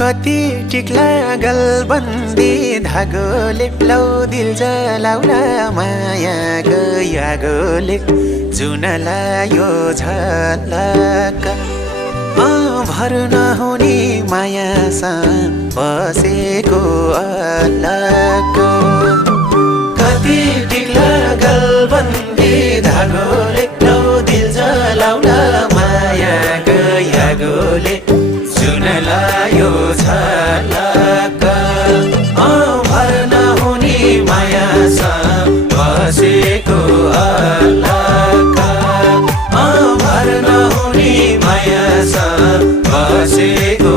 कति टिक्ला गलबन्दी धागोले लौ दिल जलाउला मायाको यागोले जुनलायो झलक भर नहुने मायासँग बसेको अलग कति टिक्ला गलबन्दी धागोले लौ दिल जलाउला मायाको यागोले जुनलायो झलक भर नहुने मायासँग बसेको अलग भर नहुने मायासँग बसेको